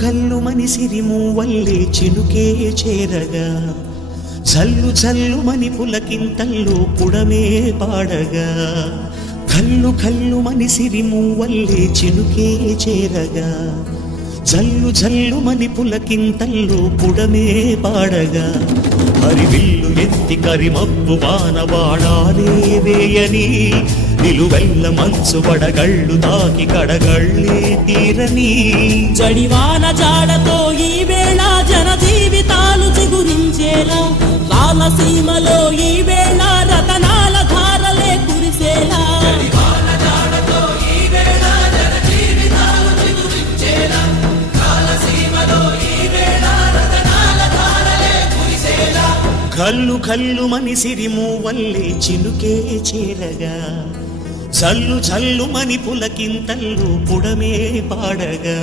కల్లు మని సిరిమూవల్లే చినుకే చేరగా జల్లు జల్లు మని పులకింతల్లో పుడమే పాడగా కల్లు కల్లు మని సిరిమూవల్లే చినుకే చేరగా జల్లు జల్లు మని పులకింతల్లో పుడమే పాడగా హరివిల్లు ఎత్తి కరిమబ్బు వానవాడాలే వేయని నిలువెల్ల మంచు వడగళ్ళు తాకి కడగళ్ళే తీరని జడివాన జాడతో ఈ వేళ జన జీవితాలు చిగురించేలా రాలసీమలో ఈ వేళ రతనాల ధారలే కురిసేలా కల్లు కల్లు మని సిరిమూవల్లే చినుకే చేరగా జల్లు జల్లు మని పులకింతల్లో పుడమే పాడగా